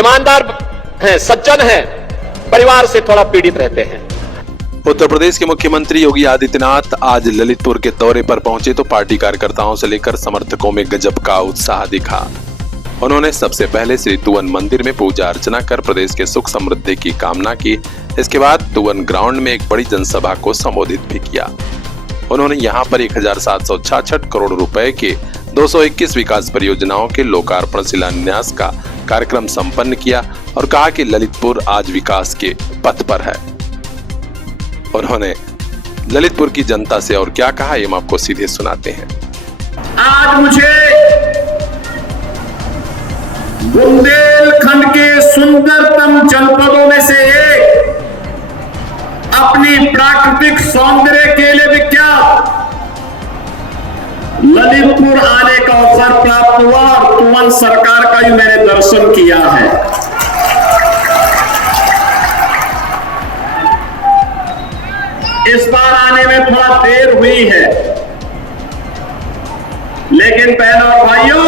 ईमानदार हैं, सज्जन हैं, परिवार से थोड़ा पीड़ित रहते हैं। उत्तर प्रदेश के मुख्यमंत्री योगी आदित्यनाथ आज ललितपुर के दौरे पर पहुंचे तो पार्टी कार्यकर्ताओं से लेकर समर्थकों में गजब का उत्साह दिखा। उन्होंने सबसे पहले श्री तुवन मंदिर में पूजा अर्चना कर प्रदेश के सुख समृद्धि की कामना की। इसके बाद तुवन ग्राउंड में एक बड़ी जनसभा को संबोधित भी किया। उन्होंने यहां पर 1766 करोड़ रुपए के 221 विकास परियोजनाओं के लोकार्पण शिलान्यास का कार्यक्रम संपन्न किया और कहा कि ललितपुर आज विकास के पथ पर है। उन्होंने ललितपुर की जनता से और क्या कहा, ये हम आपको सीधे सुनाते हैं। आज मुझे बुंदेलखंड के सुंदरतम जनपदों में से एक, अपनी प्राकृतिक सौंदर्य के लिए विख्यात ललितपुर आने का अवसर प्राप्त हुआ और तुवन सरकार का ही मैंने दर्शन किया है। इस बार आने में थोड़ा देर हुई है, लेकिन बहनों और भाइयों,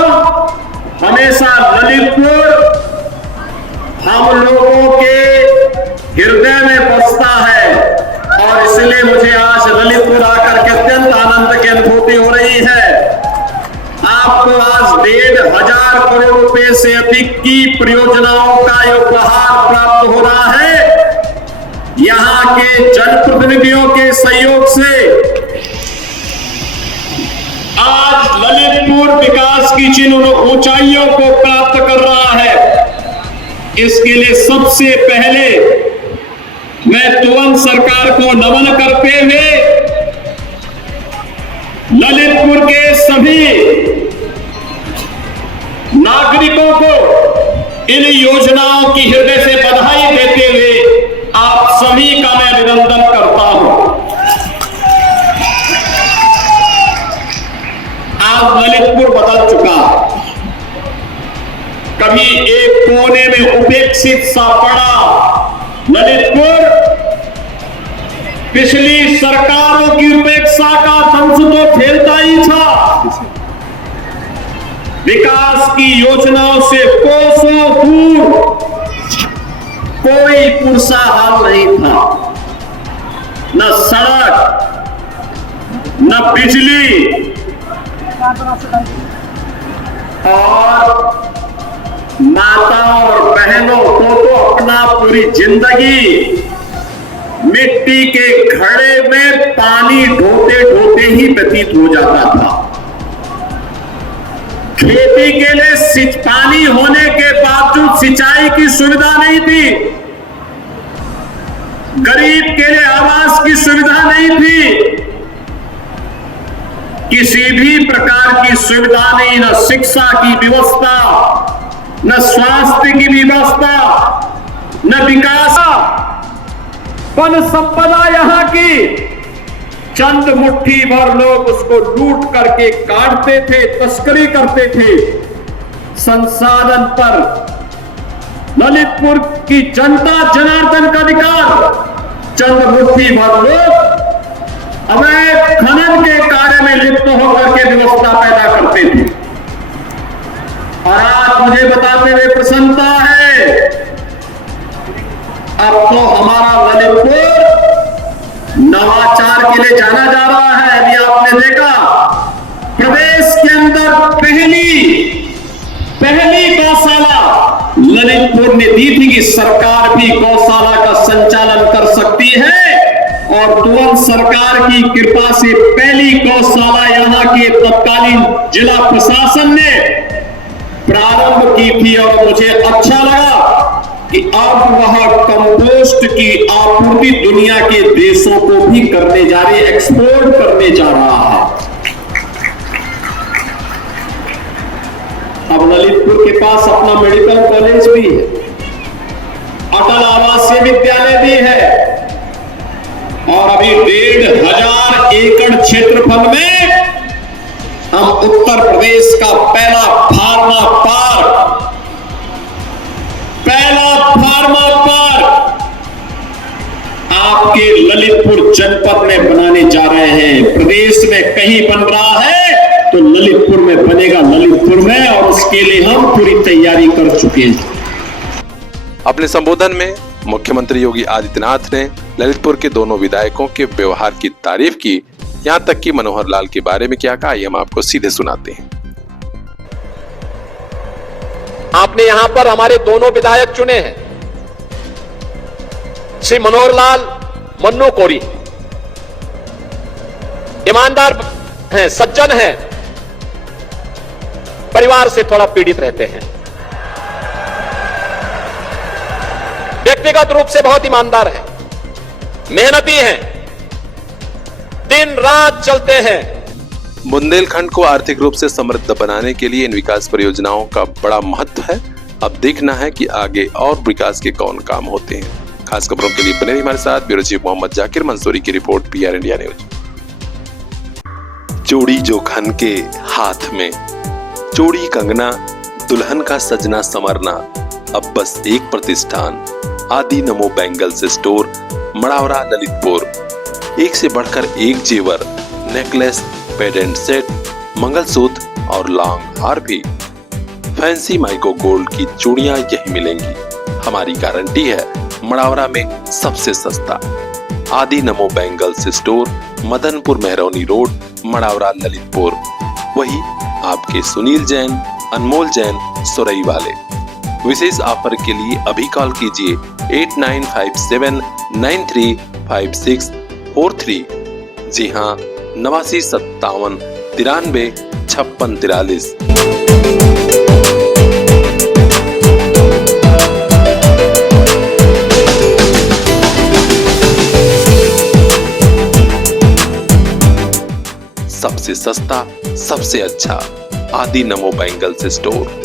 हमेशा ललितपुर हम लोगों के हृदय में बसता है और इसलिए मुझे आज ललितपुर आकर के अत्यंत आनंद की अनुभूति हो रही है। आपको आज 1,500 करोड़ रुपए से अधिक की परियोजनाओं का उपहार प्राप्त हो रहा है। यहां के जनप्रतिनिधियों के सहयोग से आज ललितपुर विकास की जिन ऊंचाइयों को प्राप्त कर रहा है, इसके लिए सबसे पहले मैं तुवन सरकार को नमन करते हुए ललितपुर के सभी नागरिकों को इन योजनाओं की हृदय से बधाई देते हुए आप सभी का मैं अभिनंदन करता हूं। आज ललितपुर बदल चुका। कभी एक कोने में उपेक्षित सा पड़ा ललितपुर पिछली सरकारों की उपेक्षा का दंश तो झेलता ही था। विकास की योजनाओं से कोसों दूर कोई पुरसा हाल नहीं था। न सड़क, न बिजली, और माताओं और बहनों को तो अपना पूरी जिंदगी मिट्टी के घड़े में पानी ढोते ढोते ही व्यतीत हो जाता था। खेती के लिए पानी होने के बावजूद सिंचाई की सुविधा नहीं थी। गरीब के लिए आवास की सुविधा नहीं थी। किसी भी प्रकार की सुविधा नहीं, न शिक्षा की व्यवस्था, न स्वास्थ्य की व्यवस्था, न विकास। वन संपदा यहां की चंद मुट्ठी भर लोग उसको लूट करके काटते थे, तस्करी करते थे। संसाधन पर ललितपुर की जनता जनार्दन का अधिकार चंद मुट्ठी भर लोग अवैध खनन के कार्य में लिप्त होकर के व्यवस्था पैदा करते थे। और आज मुझे बताते हुए प्रसन्नता है, अब तो हमारा ललितपुर नवाचार के लिए जाना जा रहा है। अभी आपने देखा प्रदेश के अंदर पहली गौशाला ललितपुर ने दी थी कि सरकार भी गौशाला का संचालन कर सकती है, और तुवन सरकार की कृपा से पहली गौशाला यहां के तत्कालीन जिला प्रशासन ने प्रारंभ की थी। और मुझे अच्छा लगा कि अब वह कंपोस्ट की आपूर्ति दुनिया के देशों को भी करने जा रही है, एक्सपोर्ट करने जा रहा है। अब ललितपुर के पास अपना मेडिकल कॉलेज भी है, अटल आवासीय विद्यालय भी है, और अभी 1,500 एकड़ क्षेत्रफल में हम उत्तर प्रदेश का पहला फार्मा पार्क आपके ललितपुर जनपद में बनाने जा रहे हैं। प्रदेश में कहीं बन रहा है तो ललितपुर में बनेगा, ललितपुर में, और उसके लिए हम पूरी तैयारी कर चुके हैं। अपने संबोधन में मुख्यमंत्री योगी आदित्यनाथ ने ललितपुर के दोनों विधायकों के व्यवहार की तारीफ की। यहां तक कि मनोहर लाल के बारे में क्या कहा, ये हम आपको सीधे सुनाते हैं। आपने यहां पर हमारे दोनों विधायक चुने हैं, श्री मनोहर लाल मन्नू कोरी। ईमानदार हैं, सज्जन हैं, परिवार से थोड़ा पीड़ित रहते हैं, व्यक्तिगत रूप से बहुत ईमानदार हैं, मेहनती हैं, दिन रात चलते हैं। बुंदेलखंड को आर्थिक रूप से समृद्ध बनाने के लिए इन विकास परियोजनाओं का बड़ा महत्व है। अब देखना है कि आगे और विकास के कौन काम होते हैं। खास खबरों के लिए बने रहिए हमारे साथ। ब्यूरो चीफ मोहम्मद जाकिर मंसूरी की रिपोर्ट, PR इंडिया न्यूज। चूड़ी जो खन के हाथ में, चूड़ी कंगना दुल्हन का सजना संवरना, अब बस एक प्रतिष्ठान आदि नमो बैंगल्स स्टोर, मड़ावरा, ललितपुर। एक से बढ़कर एक जेवर, नेकलेस, पेडेंट सेट, मंगलसूत्र और लॉन्ग हार भी। फैंसी माइको गोल्ड की चूड़ियां यही मिलेंगी। हमारी गारंटी है मड़ावरा में सबसे सस्ता। Adi Namo bangles store, Madanpur Mehrauni road, Madawara, Lalitpur. वही आपके सुनील जैन, अनमोल जैन, सुरई वाले। विशेष ऑफर के लिए अभी कॉल कीजिए 8957935643। जी हाँ, 8957935643। सबसे सस्ता, सबसे अच्छा, आदि नमो बैंगल्स स्टोर।